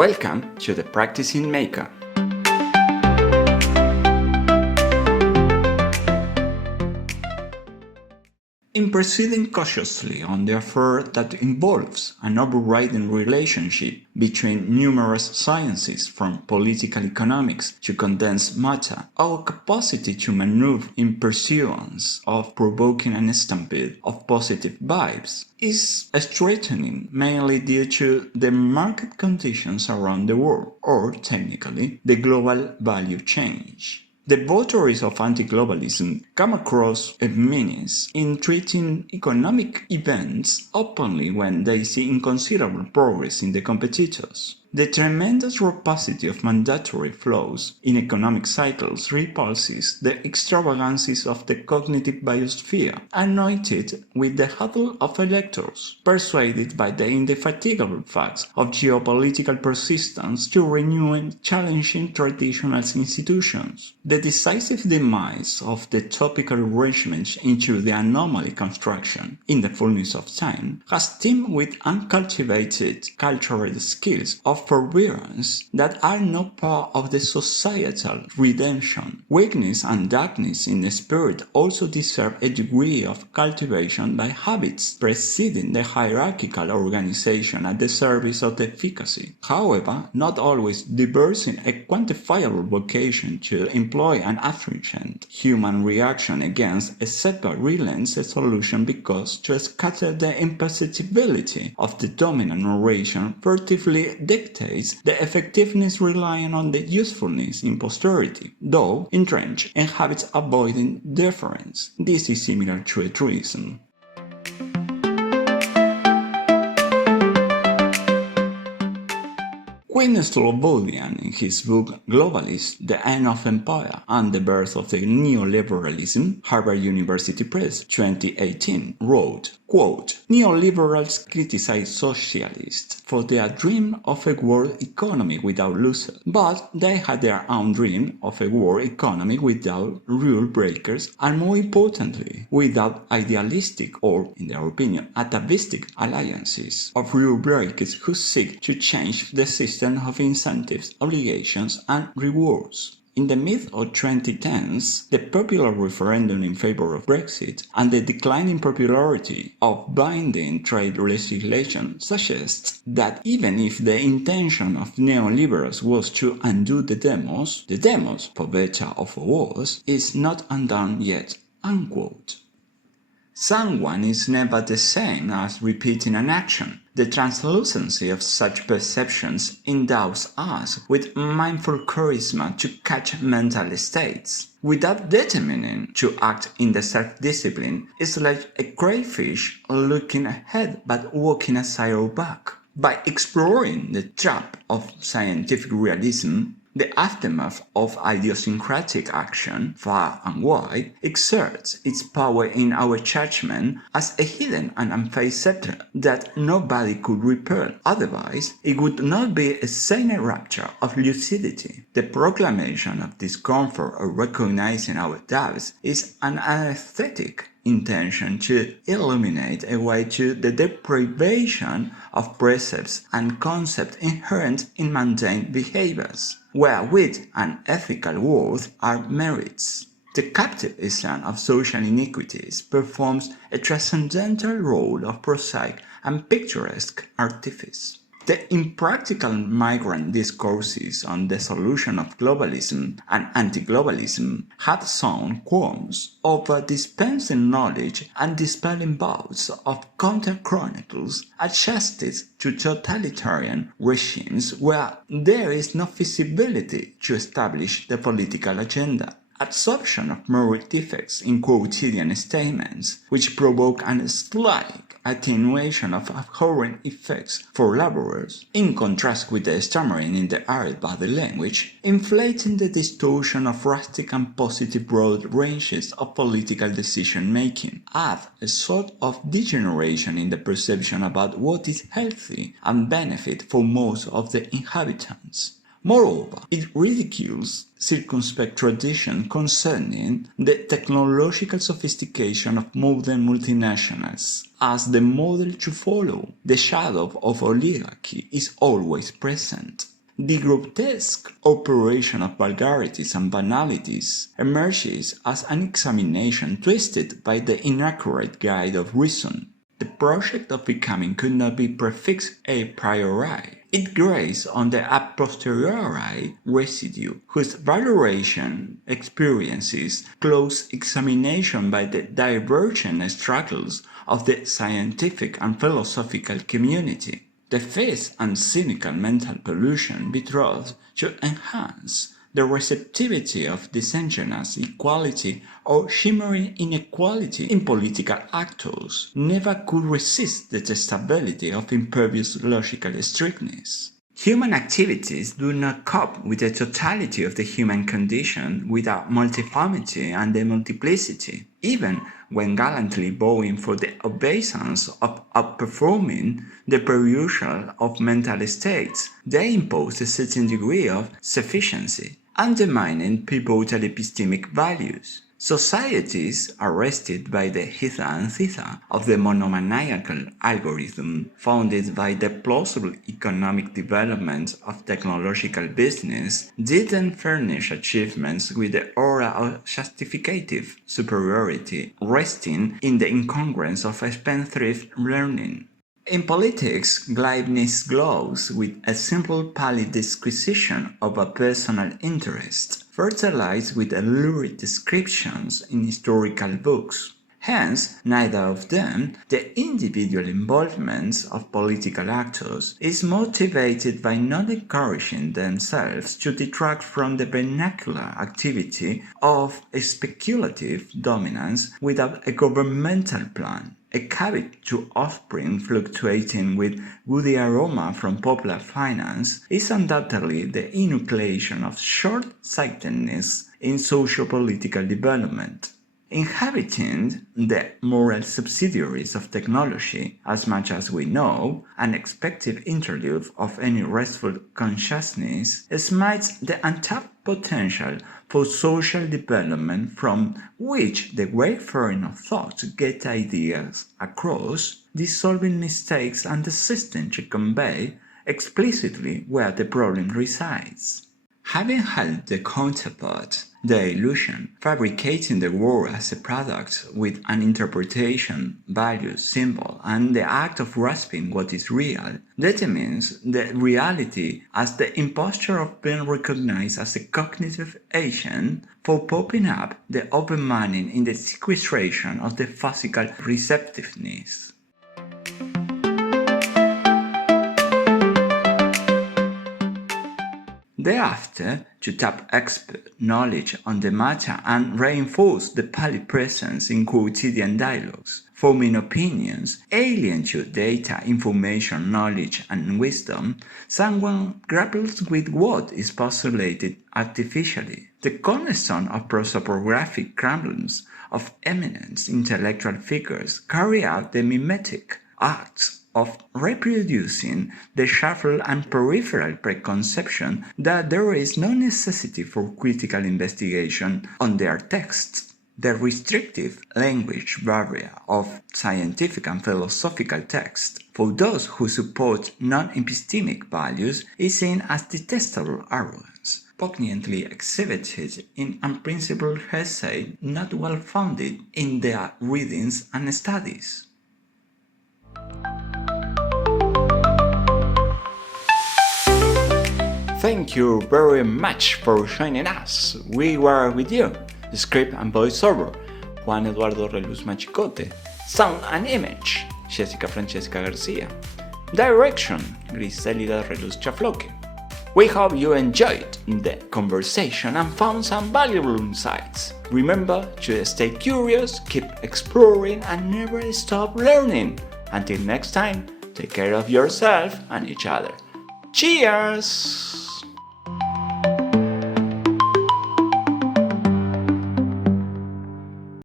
Welcome to the Practicing Maker. In proceeding cautiously on the affair that involves an overriding relationship between numerous sciences from political economics to condensed matter, our capacity to maneuver in pursuance of provoking a stampede of positive vibes is strengthening mainly due to the market conditions around the world, or technically, the global value change. The votaries of anti-globalism come across a menace in treating economic events openly when they see inconsiderable progress in the competitors. The tremendous rapacity of mandatory flows in economic cycles repulses the extravagances of the cognitive biosphere, anointed with the huddle of electors, persuaded by the indefatigable facts of geopolitical persistence to renew and challenging traditional institutions. The decisive demise of the topical arrangement into the anomaly construction, in the fullness of time, has teamed with uncultivated cultural skills of forbearance that are no part of the societal redemption. Weakness and darkness in the spirit also deserve a degree of cultivation by habits preceding the hierarchical organization at the service of the efficacy, however, not always diversing a quantifiable vocation to employ an astringent human reaction against a setback relents a solution because to scatter the imperceptibility of the dominant narration furtively dictates the effectiveness relying on the usefulness in posterity, though entrenched in habits avoiding deference. This is similar to a truism. Quinn Slobodian, in his book Globalization, The End of Empire and the Birth of the Neoliberalism, Harvard University Press, 2018, wrote, quote, "Neoliberals criticize socialists for their dream of a world economy without losers, but they had their own dream of a world economy without rule breakers and, more importantly, without idealistic or, in their opinion, atavistic alliances of rule breakers who seek to change the system of incentives, obligations, and rewards." In the mid-2010s, the popular referendum in favor of Brexit and the declining popularity of binding trade legislation suggests that even if the intention of neoliberals was to undo the demos, for better or for worse, is not undone yet, unquote. Someone is never the same as repeating an action. The translucency of such perceptions endows us with mindful charisma to catch mental states. Without determining to act in the self-discipline, it's like a crayfish looking ahead but walking aside or back. By exploring the trap of scientific realism, the aftermath of idiosyncratic action, far and wide, exerts its power in our judgment as a hidden and unfazed scepter that nobody could repel. Otherwise, it would not be a sane rapture of lucidity. The proclamation of discomfort or recognizing our doubts is an aesthetic intention to illuminate a way to the deprivation of precepts and concepts inherent in mundane behaviors, where wit and ethical worth are merits. The captive Islam of social iniquities performs a transcendental role of prosaic and picturesque artifice. The impractical migrant discourses on the solution of globalism and anti-globalism have sown qualms over dispensing knowledge and dispelling bouts of counter-chronicles adjusted to totalitarian regimes where there is no feasibility to establish the political agenda. Absorption of moral defects in quotidian statements, which provoke a slight attenuation of abhorrent effects for laborers, in contrast with the stammering in the arid body language, inflating the distortion of rustic and positive broad ranges of political decision-making, add a sort of degeneration in the perception about what is healthy and benefit for most of the inhabitants. Moreover, it ridicules circumspect tradition concerning the technological sophistication of modern multinationals as the model to follow. The shadow of oligarchy is always present. The grotesque operation of vulgarities and banalities emerges as an examination twisted by the inaccurate guide of reason. The project of becoming could not be prefixed a priori. It grazed on the a posteriori residue, whose valoration experiences close examination by the divergent struggles of the scientific and philosophical community. The fifth and cynical mental pollution betrothed to enhance the receptivity of disingenuous equality or shimmering inequality in political actors never could resist the testability of impervious logical strictness. Human activities do not cope with the totality of the human condition without multiformity and the multiplicity, even when gallantly bowing for the obeisance of outperforming the perusal of mental states, they impose a certain degree of sufficiency, undermining pivotal epistemic values. Societies arrested by the hither and thither of the monomaniacal algorithm founded by the plausible economic development of technological business didn't furnish achievements with the aura of justificative superiority resting in the incongruence of spendthrift learning. In politics, glibness glows with a simple pallid disquisition of a personal interest, fertilized with lurid descriptions in historical books. Hence, neither of them, the individual involvement of political actors, is motivated by not encouraging themselves to detract from the vernacular activity of a speculative dominance without a governmental plan. A cabbage to offspring fluctuating with woody aroma from popular finance is undoubtedly the enucleation of short-sightedness in socio-political development. Inhabiting the moral subsidiaries of technology, as much as we know, an expected interlude of any restful consciousness smites the untapped potential for social development from which the wayfaring of thought to get ideas across, dissolving mistakes and the system to convey explicitly where the problem resides. Having held the counterpart, the illusion, fabricating the world as a product with an interpretation, value, symbol, and the act of grasping what is real, determines the reality as the imposture of being recognized as a cognitive agent for popping up the overmanning in the sequestration of the physical receptiveness. Thereafter, to tap expert knowledge on the matter and reinforce the pallid presence in quotidian dialogues, forming opinions alien to data, information, knowledge, and wisdom, someone grapples with what is postulated artificially. The cornerstone of prosopographic crumblings of eminent intellectual figures carry out the mimetic acts of reproducing the shuffle and peripheral preconception that there is no necessity for critical investigation on their texts. The restrictive language barrier of scientific and philosophical texts for those who support non-epistemic values is seen as detestable arrogance, poignantly exhibited in unprincipled hearsay not well founded in their readings and studies. Thank you very much for joining us. We were with you. Script and voiceover, Juan Eduardo Reluz Machicote. Sound and image, Jessica Francesca Garcia. Direction, Griselida Reluz Chafloque. We hope you enjoyed the conversation and found some valuable insights. Remember to stay curious, keep exploring, and never stop learning. Until next time, take care of yourself and each other. Cheers!